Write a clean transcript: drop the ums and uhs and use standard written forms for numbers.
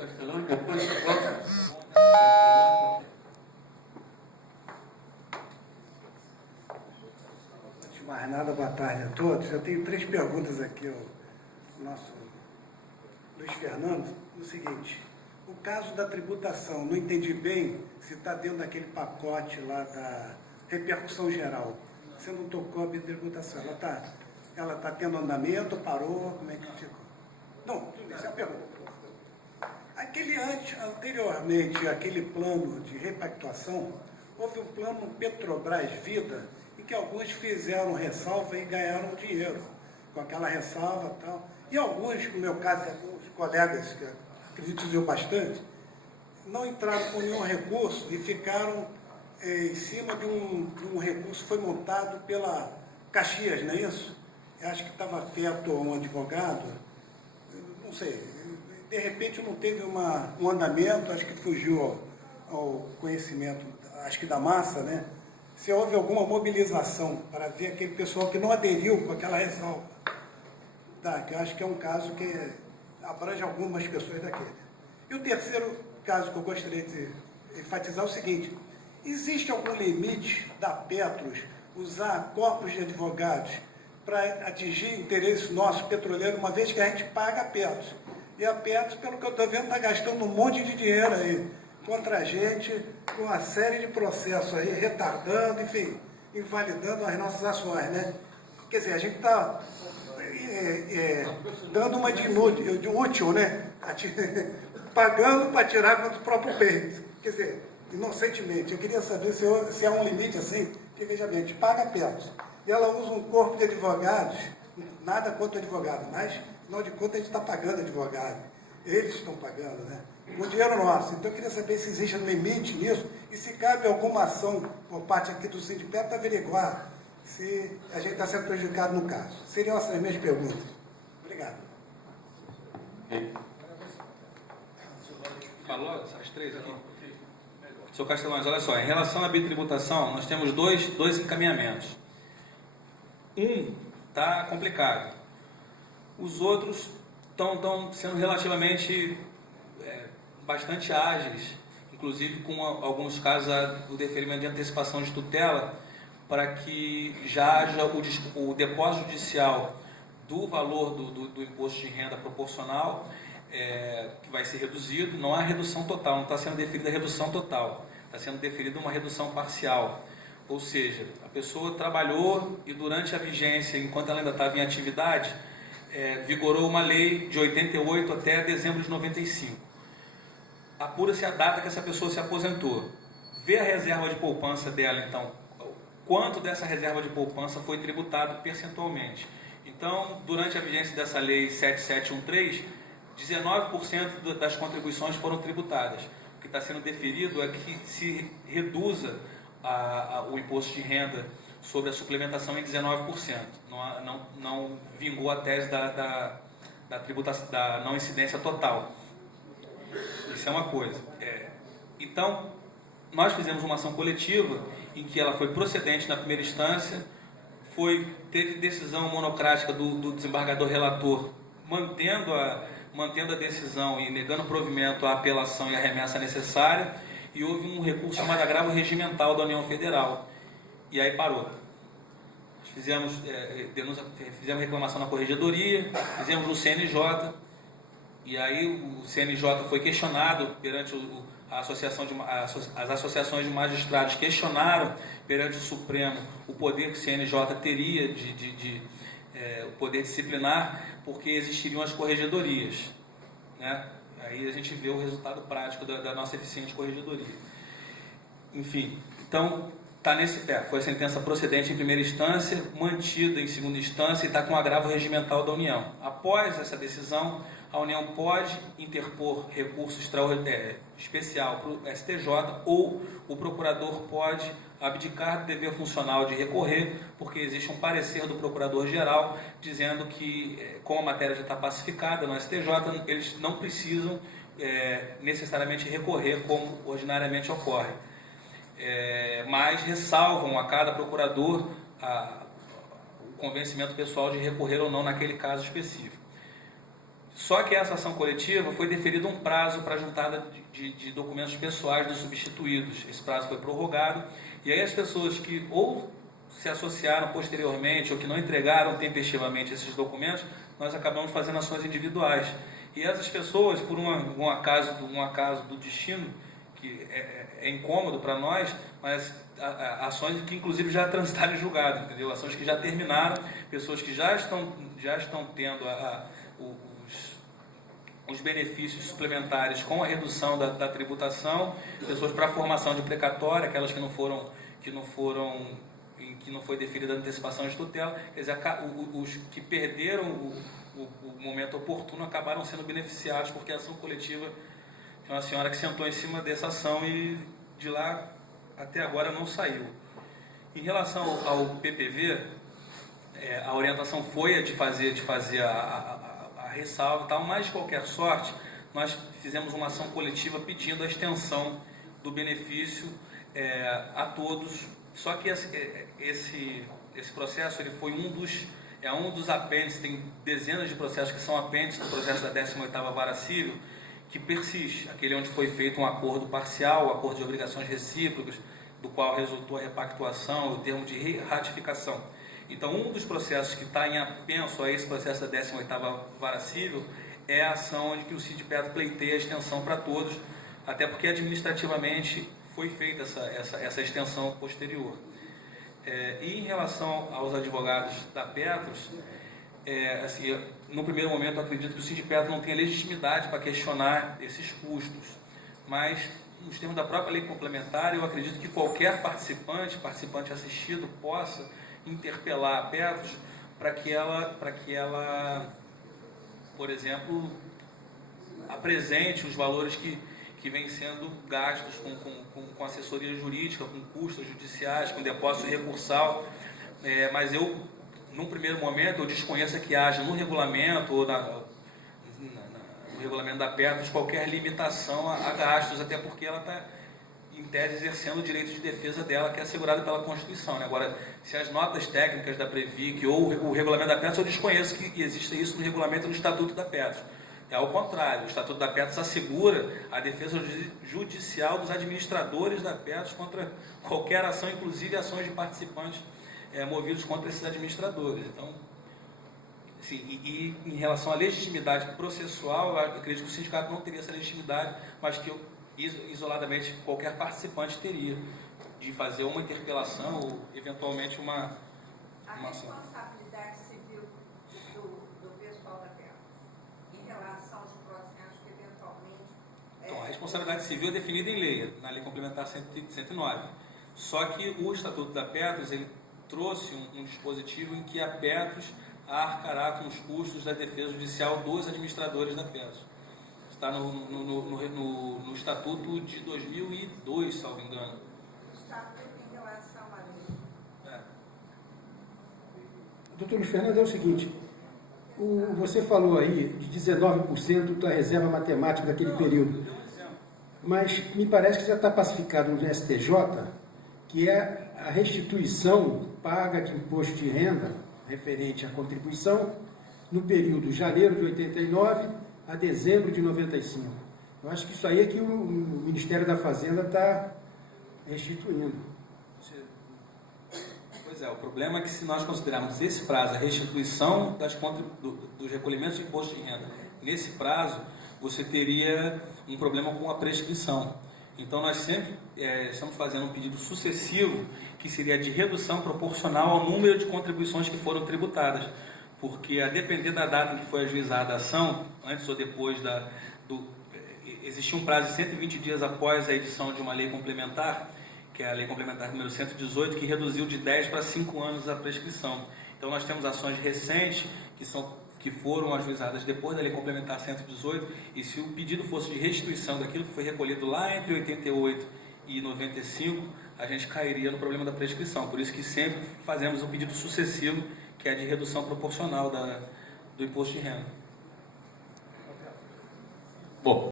Castelão, depois do próximo. Antes de mais nada, boa tarde a todos. Eu tenho 3 perguntas aqui ao nosso Luiz Fernando. O seguinte, o caso da tributação, não entendi bem se está dentro daquele pacote lá da repercussão geral. Você não tocou a tributação, ela tá tendo andamento, parou, como é que ficou? Não, essa é a pergunta. Anteriormente, aquele plano de repactuação, houve um plano Petrobras Vida, em que alguns fizeram ressalva e ganharam dinheiro, com aquela ressalva e tal. E alguns, no meu caso, alguns colegas, que acredito que eu bastante, não entraram com nenhum recurso e ficaram em cima de um recurso que foi montado pela Caxias, não é isso? Eu acho que estava afeto a um advogado, não sei, de repente não teve um andamento, acho que fugiu ao conhecimento, acho que da massa, né? Se houve alguma mobilização para ver aquele pessoal que não aderiu com aquela ressalva. Tá, que eu acho que é um caso que abrange algumas pessoas daquele. E o terceiro caso que eu gostaria de enfatizar é o seguinte: existe algum limite da Petros usar corpos de advogados para atingir interesses nossos petroleiros, uma vez que a gente paga a Petros? E a Petros, pelo que eu estou vendo, está gastando um monte de dinheiro aí contra a gente, com uma série de processos aí, retardando, enfim, invalidando as nossas ações, né? Quer dizer, a gente está dando uma de útil, né? Pagando para tirar contra o próprio peito. Quer dizer, inocentemente. Eu queria saber se há um limite assim, porque, veja bem, a gente paga Petros. E ela usa um corpo de advogados, nada contra o advogado, mas, afinal de contas, a gente está pagando advogado. Eles estão pagando, né? Com dinheiro nosso. Então, eu queria saber se existe um limite nisso e se cabe alguma ação por parte aqui do sindicato para averiguar se a gente está sendo prejudicado no caso. Seriam essas minhas perguntas. Obrigado. Falou essas 3 aqui? Sr. Castelões, olha só, em relação à bitributação, nós temos dois encaminhamentos. Um está complicado. Os outros estão sendo relativamente bastante ágeis, inclusive com alguns casos o deferimento de antecipação de tutela, para que já haja o depósito judicial do valor do imposto de renda proporcional, que vai ser reduzido. Não há redução total, não está sendo deferida a redução total, está sendo deferida uma redução parcial. Ou seja, a pessoa trabalhou e durante a vigência, enquanto ela ainda estava em atividade, vigorou uma lei de 88 até dezembro de 95. Apura-se a data que essa pessoa se aposentou. Vê a reserva de poupança dela, então, quanto dessa reserva de poupança foi tributado percentualmente. Então, durante a vigência dessa lei 7713, 19% das contribuições foram tributadas. O que está sendo deferido é que se reduza o imposto de renda sobre a suplementação em 19%. Não vingou a tese da tributação, da não incidência total. Isso é uma coisa. Então, nós fizemos uma ação coletiva em que ela foi procedente na primeira instância, teve decisão monocrática do desembargador relator, mantendo a decisão e negando provimento à apelação e à remessa necessária, e houve um recurso chamado agravo regimental da União Federal. E aí parou. Nós fizemos reclamação na Corregedoria, fizemos no CNJ, e aí o CNJ foi questionado perante as associações de magistrados questionaram perante o Supremo o poder que o CNJ teria o poder disciplinar, porque existiriam as corregedorias, né? Aí a gente vê o resultado prático da nossa eficiente corregedoria. Enfim, então está nesse pé. Foi a sentença procedente em primeira instância, mantida em segunda instância e está com agravo regimental da União. Após essa decisão, a União pode interpor recurso especial para o STJ, ou o procurador pode abdicar do dever funcional de recorrer, porque existe um parecer do Procurador-Geral dizendo que, como a matéria já está pacificada no STJ, eles não precisam necessariamente recorrer como ordinariamente ocorre. Mas ressalvam a cada procurador o convencimento pessoal de recorrer ou não naquele caso específico. Só que essa ação coletiva foi deferido um prazo para a juntada de documentos pessoais dos substituídos. Esse prazo foi prorrogado, e aí as pessoas que ou se associaram posteriormente ou que não entregaram tempestivamente esses documentos, nós acabamos fazendo ações individuais. E essas pessoas, por um acaso do destino, que é incômodo para nós, mas ações que inclusive já transitaram em julgado, entendeu? Ações que já terminaram, pessoas que já estão tendo os benefícios suplementares com a redução da tributação, pessoas para formação de precatória, aquelas que não foi deferida a antecipação de tutela, quer dizer, os que perderam o momento oportuno acabaram sendo beneficiados, porque a ação coletiva tem uma senhora que sentou em cima dessa ação e de lá até agora não saiu. Em relação ao PPV, a orientação foi a de fazer a ressalva e tal, mas de qualquer sorte, nós fizemos uma ação coletiva pedindo a extensão do benefício a todos. Só que esse processo ele foi um dos apêndices, tem dezenas de processos que são apêndices do processo da 18ª Vara Civil, que persiste, aquele onde foi feito um acordo parcial, um acordo de obrigações recíprocas, do qual resultou a repactuação, o termo de ratificação. Então, um dos processos que está em apenso a esse processo da 18ª Vara Civil é a ação onde que o Sindipetro pleiteia a extensão para todos, até porque administrativamente foi feita essa extensão posterior. E em relação aos advogados da Petros, assim, no primeiro momento eu acredito que o Sindipetro não tenha legitimidade para questionar esses custos, mas nos termos da própria lei complementar, eu acredito que qualquer participante assistido, possa interpelar a Petros para que ela, por exemplo, apresente os valores que vêm sendo gastos com assessoria jurídica, com custos judiciais, com depósito recursal, mas eu, num primeiro momento, eu desconheço que haja no regulamento ou no regulamento da Petros qualquer limitação a gastos, até porque ela está, em tese, exercendo o direito de defesa dela, que é assegurado pela Constituição, né? Agora, se as notas técnicas da Previc ou o regulamento da Petros, eu desconheço que exista isso no regulamento e no Estatuto da Petros. É ao contrário, o Estatuto da Petros assegura a defesa judicial dos administradores da Petros contra qualquer ação, inclusive ações de participantes movidos contra esses administradores. Então, assim, e em relação à legitimidade processual, eu acredito que o sindicato não teria essa legitimidade, mas que isoladamente qualquer participante teria de fazer uma interpelação ou eventualmente uma ação. Responsabilidade civil do pessoal da Petros em relação aos processos que eventualmente... Então, a responsabilidade civil é definida em lei, na Lei Complementar 109. Só que o Estatuto da Petros, ele trouxe um dispositivo em que a Petros arcará com os custos da defesa judicial dos administradores da Petros. Está no Estatuto de 2002, salvo engano. O Estatuto em relação a lei. Doutor Luiz Fernando, é o seguinte, você falou aí de 19% da reserva matemática daquele período, mas me parece que já está pacificado no STJ, que é a restituição paga de imposto de renda referente à contribuição no período janeiro de 89 a dezembro de 95. Eu acho que isso aí é que o Ministério da Fazenda está restituindo. Pois é, o problema é que se nós considerarmos esse prazo, a restituição dos recolhimentos de imposto de renda, nesse prazo, você teria um problema com a prescrição. Então, nós sempre estamos fazendo um pedido sucessivo, que seria de redução proporcional ao número de contribuições que foram tributadas, porque a depender da data em que foi ajuizada a ação, antes ou depois existia um prazo de 120 dias após a edição de uma lei complementar, que é a Lei Complementar número 118, que reduziu de 10 para 5 anos a prescrição. Então, nós temos ações recentes que foram ajuizadas depois da Lei Complementar 118, e se o pedido fosse de restituição daquilo que foi recolhido lá entre 88 e 95, a gente cairia no problema da prescrição. Por isso que sempre fazemos um pedido sucessivo, que é de redução proporcional do imposto de renda. Bom.